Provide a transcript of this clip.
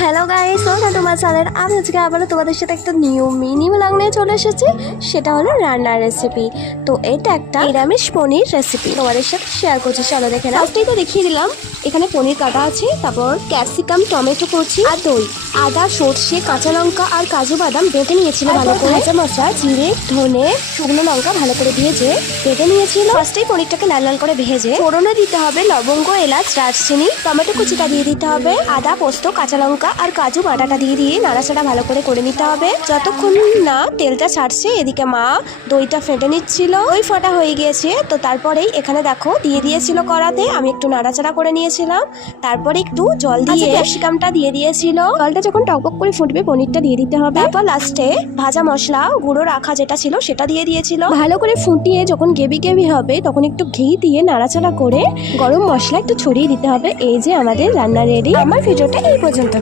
Hello guys, welcome to my channel. আমি আজকে আবারও তোমাদের সাথে একটা নিউ মিনি ব্লগ নিয়ে চলে এসেছি। সেটা হলো রান্নার রেসিপি। তো এটা একটা নিরামিষ পনির রেসিপি তোমাদের সাথে শেয়ার করছি। চলো দেখে নাও। ফার্স্টেই তো দেখিয়ে দিলাম, এখানে পনির কাটা আছে, তারপর ক্যাপসিকাম, টমেটো কুচি আর দই, আদা, সর্ষে, কাঁচা লঙ্কা আর কাজু বাদাম বেটে নিয়েছিল ভালো করে। ভাজা মশলা, জিরে, ধনে, শুকনো লঙ্কা ভালো করে ভেজে বেটে নিয়েছিল। ফার্স্টেই পনিরটাকে লাল লাল করে ভেজে ফোড়নে দিতে হবে লবঙ্গ, এলাচ, দারচিনি, টমেটো কুচিটা দিয়ে দিতে হবে, আদা, পোস্ত, কাঁচা লঙ্কা আর কাজু বাটাটা দিয়ে নাড়াচাড়া ভালো করে নিতে হবে যতক্ষণ না তেলটা ছাড়ছে। এদিকে মা দইটা ফেটে নিচ্ছিল। দই ফাটা হয়ে গিয়েছে, তো তারপরেই এখানে দেখো দিয়ে দিয়েছিল কড়াতে। আমি একটু নাড়াচাড়া করে নিয়েছিলাম, তারপরে একটু জল দিয়ে ক্যাপসিকামটা দিয়ে দিয়েছিল। জলটা যখন টকবক করে ফুটবে পনিরটা দিয়ে দিতে হবে। তারপর লাস্টে ভাজা মশলা গুঁড়ো রাখা যেটা ছিল সেটা দিয়ে দিয়েছিল। ভালো করে ফুটিয়ে যখন গ্রেভি গ্রেভি হবে তখন একটু ঘি দিয়ে নাড়াচাড়া করে গরম মশলা একটু ছড়িয়ে দিতে হবে। এই যে আমাদের রান্না রেডি। আমার ভিডিওটা এই পর্যন্ত।